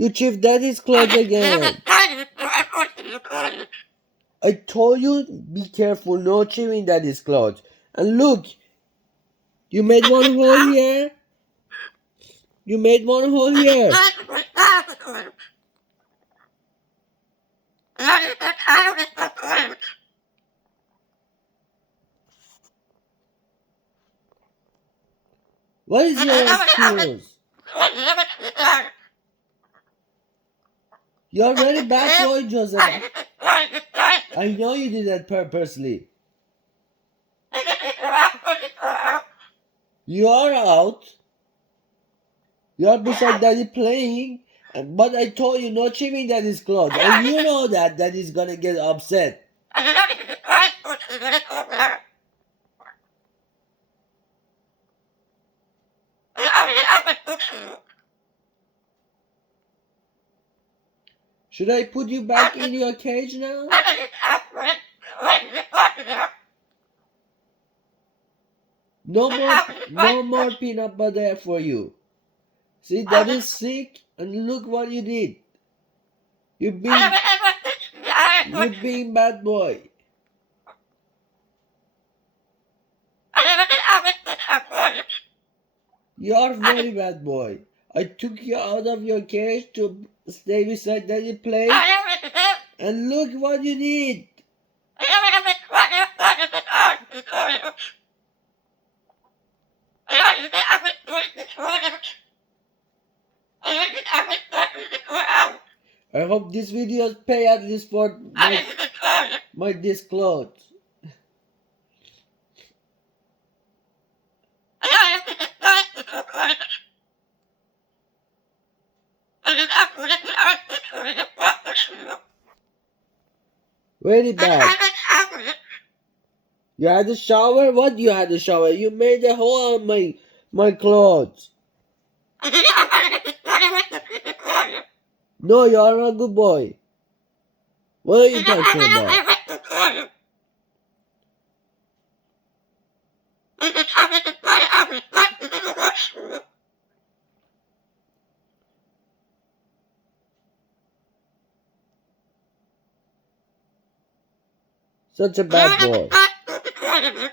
You chief daddy's clothes again. I told you, be careful, no chewing daddy's clothes. And look, you made one hole here. You made one hole here. What is your excuse? You're very bad boy, Joseph. I know you did that purposely. You are out. You are beside daddy playing. But I told you no chewing daddy's clothes. And you know that daddy's gonna get upset. Should I put you back in your cage now? No more peanut butter for you. See, that is sick, and look what you did. You're being bad boy. You're very bad boy. I took you out of your cage to stay beside daddy play, and look what you did. I hope this video pay at least for my disclose. Very bad. You had a shower? What you had a shower? You made a hole on my clothes. No, you're not a good boy. What are you talking about? Such a bad boy.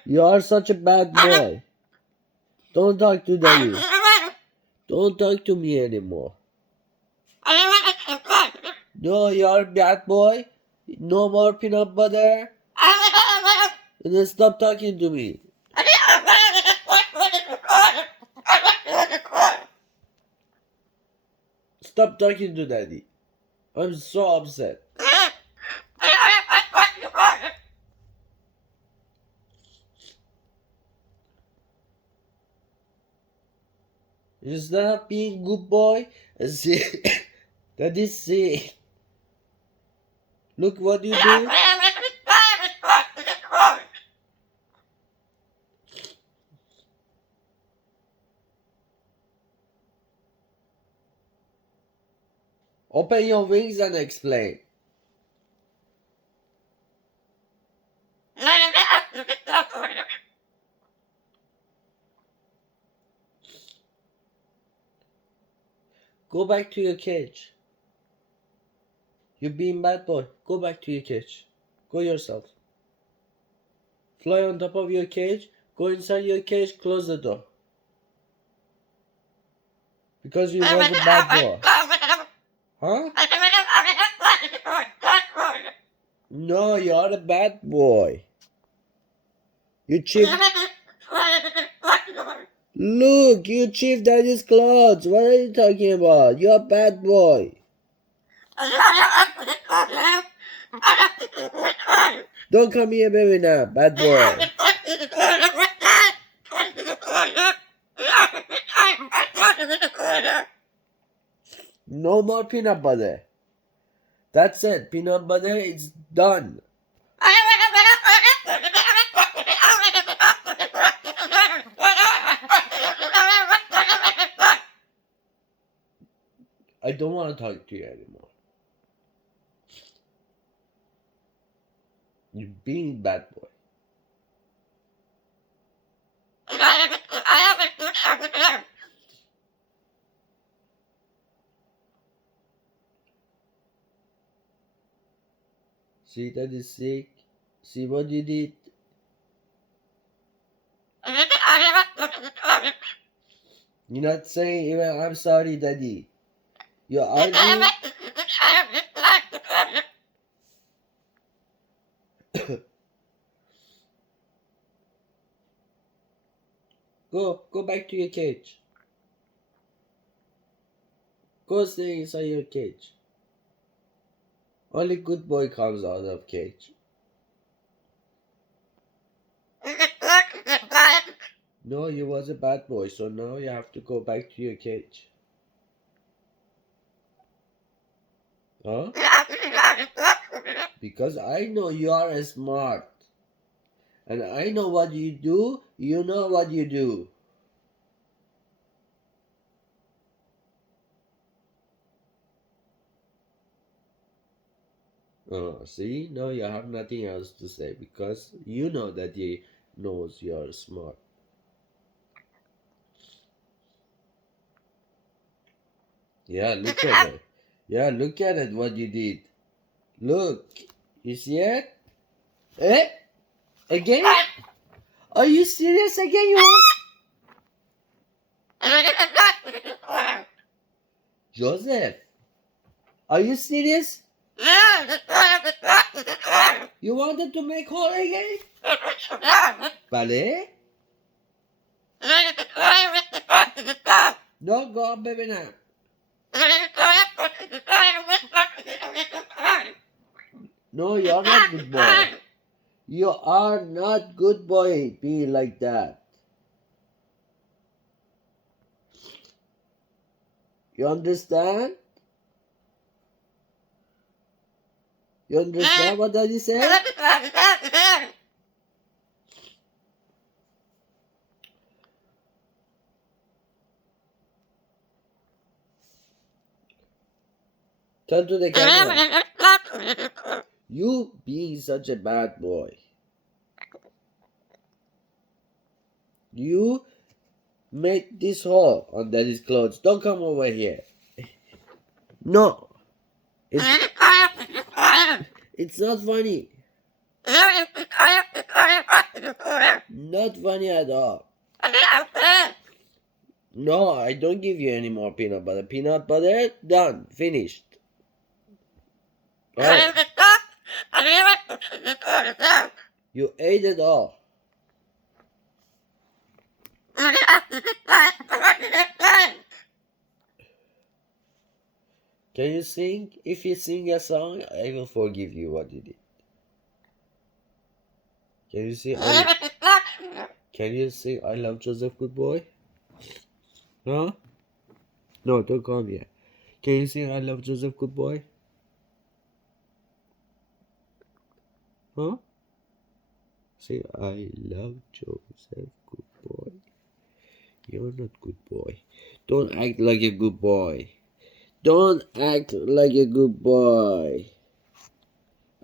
You are such a bad boy. Don't talk to Daddy. Don't talk to me anymore. No, you're a bad boy. No more peanut butter. And then stop talking to me. Stop talking to Daddy. I'm so upset. Instead of being good boy, see, that is see. Look what you do. Open your wings and explain. Go back to your cage. You're being bad boy. Go back to your cage. Go yourself. Fly on top of your cage. Go inside your cage. Close the door. Because you was a bad boy. Huh? No, you're a bad boy. You chief. Look, you chief daddy's clothes. What are you talking about? You're a bad boy. Don't come here, baby, now, bad boy. No more peanut butter. That's it. Peanut butter is done. I don't want to talk to you anymore. You're being bad boy. See that is sick. See what you did. You're not saying even I'm sorry, Daddy. You're arguing. Go back to your cage. Go stay inside your cage. Only good boy comes out of cage. No, you was a bad boy, so now you have to go back to your cage. Huh? Because I know you are smart. And I know what you do, you know what you do. See, now you have nothing else to say because you know that he knows you are smart. Yeah, look at it. Yeah, look at it, what you did. Look, you see it? Eh? Again? Are you serious again? Joseph, are you serious? You wanted to make hole again? Vale? No, go on, baby, now. No, you're not good boy. You are not good boy. Be like that. You understand? You understand what Daddy said? Turn to the camera. You being such a bad boy. You made this hole on Daddy's clothes. Don't come over here. No. It's not funny. Not funny at all. No, I don't give you any more peanut butter. Peanut butter, done, finished. Right. You ate it all. Can you sing? If you sing a song, I will forgive you what you did. Can you sing? Can you sing I Love Joseph, good boy? Huh? No, don't come here. Can you sing I Love Joseph, good boy? Huh? Say I love Joseph, good boy. You're not good boy. Don't act like a good boy. Don't act like a good boy.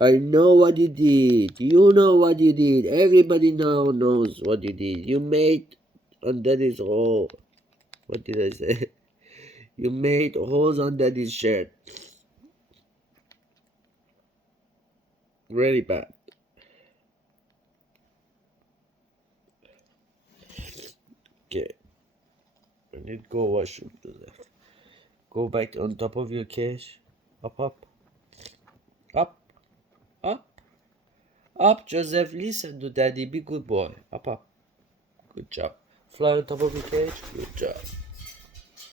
I know what you did. You know what you did. Everybody now knows what you did. You made, and that is all. What did I say? You made holes on Daddy's shirt. Really bad. Okay. I need to go wash it. Go back on top of your cage. Up, up. Up. Up. Up, Joseph. Listen to Daddy. Be good boy. Up, up. Good job. Fly on top of your cage. Good job.